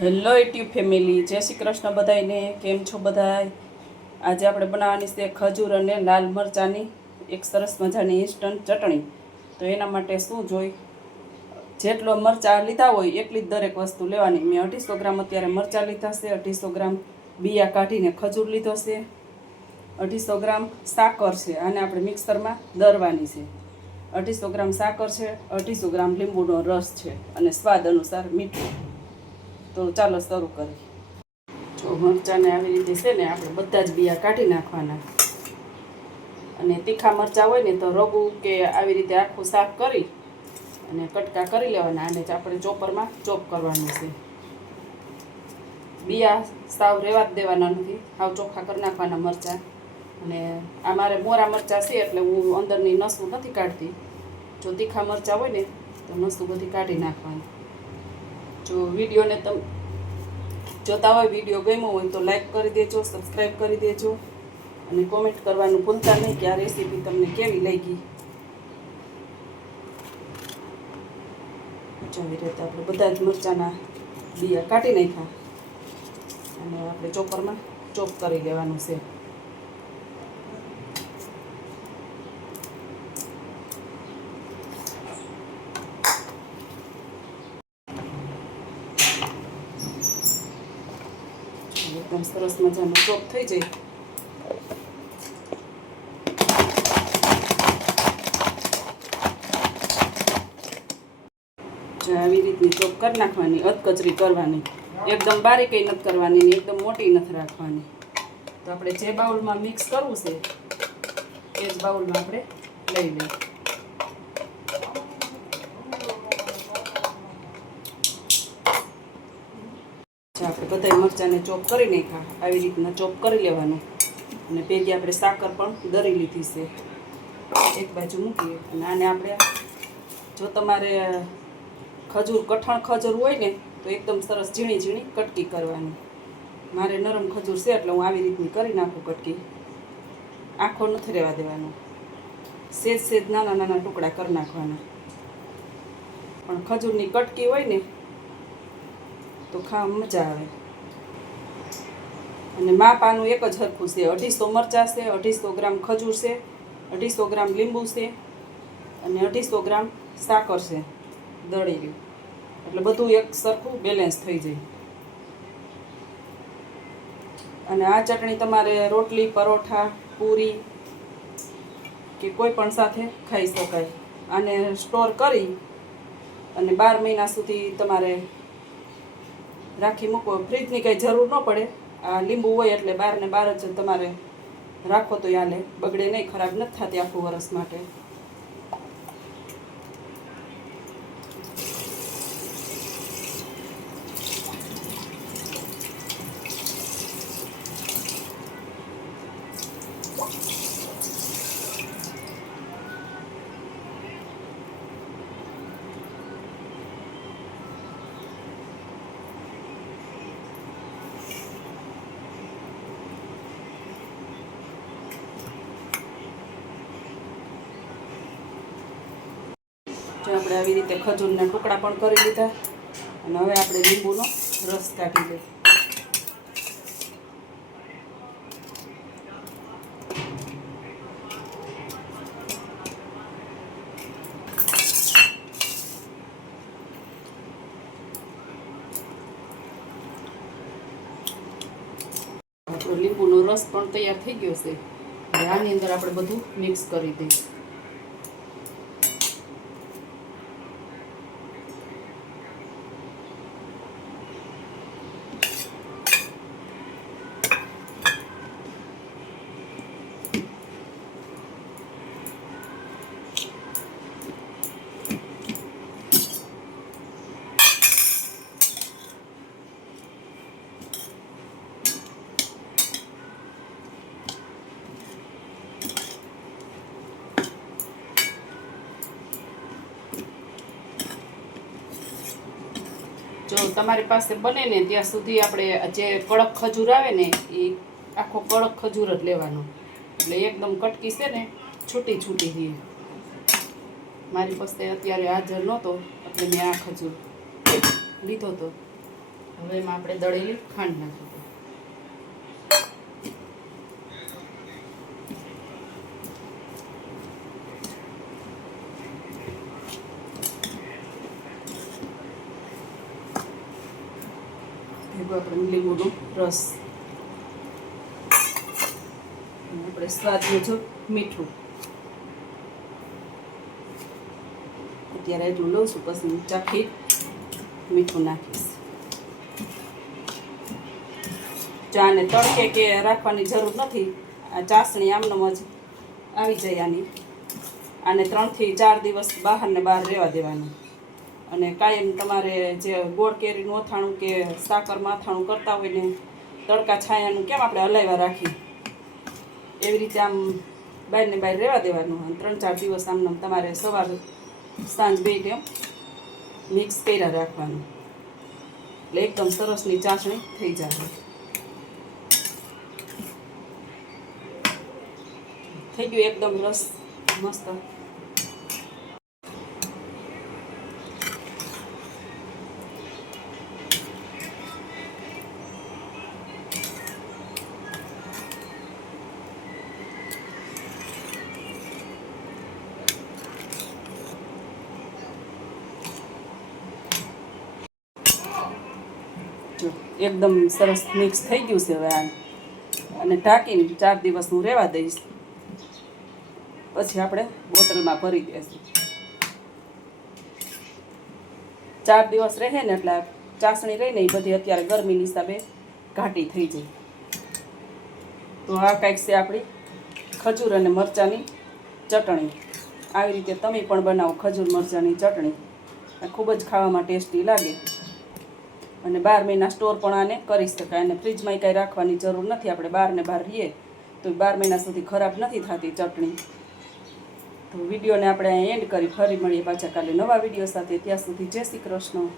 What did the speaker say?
Hello YouTube family, જય શ્રી કૃષ્ણ બધાને. કેમ છો બધાય? આજે આપણે બનાવવાની છે ખજૂર અને લાલ મરચાંની એક સરસ મજાની ઇન્સ્ટન્ટ ચટણી. તો એના માટે શું જોઈ, જેટલો મરચાં લીધા હોય એટલી જ દરેક વસ્તુ લેવાની. મેં 250 ગ્રામ અત્યારે મરચાં લીધા છે, 250 ગ્રામ બિયા કાઢીને ખજૂર લીધો છે, 250 ગ્રામ સાકર છે, આને આપણે મિક્સરમાં દરવાની છે, 250 ગ્રામ સાકર છે, 250 ગ્રામ લીંબુનો રસ છે અને સ્વાદ અનુસાર મીઠું. તો ચાલો શરૂ કરીએ. જો મરચાંને આવી રીતે છે ને આપણે બધા જ બિયા કાઢી નાખવાના, અને તીખા મરચાં હોય ને તો રગું કે આવી રીતે આખું સાફ કરી અને કટકા કરી લેવાના. અને આપણે ચોપરમાં ચોપ કરવાનું છે. બિયા સાવ રેવા જ દેવાના નથી, સાવ ચોખ્ખા કરી નાખવાના મરચાં. અને આ મારે મોરા મરચાં છે એટલે હું અંદરની નસું નથી કાઢતી. જો તીખા મરચાં હોય ને તો નસું બધી કાઢી નાખવાની. જો વિડીયોને તમે જોતા હોય, વિડીયો ગમ્યો હોય તો લાઈક કરી દેજો, સબસ્ક્રાઈબ કરી દેજો અને કોમેન્ટ કરવાનું ભૂલતા નહીં કે આ રેસીપી તમને કેવી લાગી. આવી રીતે આપણે બધા જ મરચાંના બિયા કાઢી નાખ્યા અને આપણે ચોપરમાં ચોપ કરી લેવાનું છે. એકદમ સરસ મજાનો ચોપ થઈ જાય. આવી રીતની ચોપ કરી નાખવાની, અધકચરી કરવાની, એકદમ બારીકઈ નથી કરવાની ને એકદમ મોટી નથી રાખવાની. તો આપણે જે બાઉલમાં મિક્સ કરવું છે એ જ બાઉલમાં આપણે લઈ લઈએ. આપણે બધા મરચાંને ચોપ કરી નાખ્યા, આવી રીતના ચોપ કરી લેવાનું. અને ભેગી આપણે સાકર પણ દરી લીધી છે, એક બાજુ મૂકીએ. અને આને આપણે, જો તમારે ખજૂર કઠણ ખજૂર હોય ને તો એકદમ સરસ ઝીણી ઝીણી કટકી કરવાની. મારે નરમ ખજૂર છે એટલે હું આવી રીતની કરી નાખું કટકી. આખો નથી રહેવા દેવાનો, સેજ સેજ નાના નાના ટુકડા કરી નાખવાના. પણ ખજૂરની કટકી હોય ને તો ખાવામાં મજા આવે. અને માપ આનું એક જ સરખું છે. 250 મરચાં છે, 250 ગ્રામ ખજૂર છે, 250 ગ્રામ લીંબુ છે અને 250 ગ્રામ સાકર છે દળેલી. એટલે બધું એક સરખું બેલેન્સ થઈ જાય. અને આ ચટણી તમારે રોટલી, પરોઠા, પૂરી કે કોઈ પણ સાથે ખાઈ શકાય. આને સ્ટોર કરી અને 12 મહિના સુધી તમારે રાખી મૂકો. ફ્રીજની કંઈ જરૂર ન પડે. આ લીંબુ હોય એટલે 12 ને 12 જ તમારે રાખો તો હાલે, બગડે નહીં, ખરાબ નથી થતી આખું વરસ માટે. જો આપણે આવી રીતે ખજૂરના ટુકડા પણ કરી લીધા અને હવે આપણે લીંબુનો રસ કાઢી લઈએ. આપણો લીંબુનો રસ પણ તૈયાર થઈ ગયો છે. હવે આની અંદર આપણે બધું મિક્સ કરી દઈએ. જો તમારી પાસે બને ને ત્યાં સુધી આપણે જે કડક ખજૂર આવે ને એ આખો કડક ખજૂર જ લેવાનો. એટલે એકદમ કટકી છે ને છૂટી છૂટી રહે. મારી પાસે અત્યારે હાજર નહોતો એટલે મેં આ ખજૂર લીધો હતો. હવે એમાં આપણે દળેલી ખાંડ નાખી ભેગું આપણે લીંબુનો રસ, આપણે સ્વાદ મુજબ મીઠું અત્યારે એટલું લઉં છું, પછી ચાખી મીઠું નાખીશ. ચાને તડકે કે રાખવાની જરૂર નથી, આ ચાસણી આમનામ જ આવી જાય આની. આને 3 થી 4 દિવસ બહાર ને બહાર રહેવા દેવાની. અને કાયમ તમારે જે ગોળ કેરીનું અથાણું કે સાકરમાં અથાણું કરતા હોય ને તડકા છાયાનું કેમ આપણે હલાવ્યા રાખી, એવી રીતે આમ બહાર ને બહાર રહેવા દેવાનું. 3-4 દિવસ આમનામ તમારે સવાર સાંજ 2 ટાઈમ મિક્સ કર્યા રાખવાનું, એટલે એકદમ સરસની ચાસણી થઈ જાય. થઈ ગયું એકદમ રસ મસ્ત. જો એકદમ સરસ મિક્સ થઈ ગયું છે. હવે અને ઢાંકીને 4 દિવસ હું રહેવા દઈશ, પછી આપણે બોટલમાં ભરી દઈશું. 4 દિવસ રહે ને એટલે ચાસણી રહીને એ બધી અત્યારે ગરમીની હિસાબે ઘાટી થઈ જાય. તો આ કાંઈક છે આપણી ખજૂર અને મરચાંની ચટણી. આવી રીતે તમે પણ બનાવો ખજૂર મરચાંની ચટણી, આ ખૂબ જ ખાવામાં ટેસ્ટી લાગે. અને 12 મહિના સ્ટોર પણ આને કરી શકાય. અને ફ્રીજમાં કાંઈ રાખવાની જરૂર નથી. આપણે બહાર ને બહાર રહીએ તો 12 મહિના સુધી ખરાબ નથી થતી ચટણી. તો વિડીયોને આપણે અહીં એન્ડ કરી, ફરી મળીએ પાછા કાલે નવા વિડીયો સાથે. ત્યાં સુધી જય શ્રી કૃષ્ણ.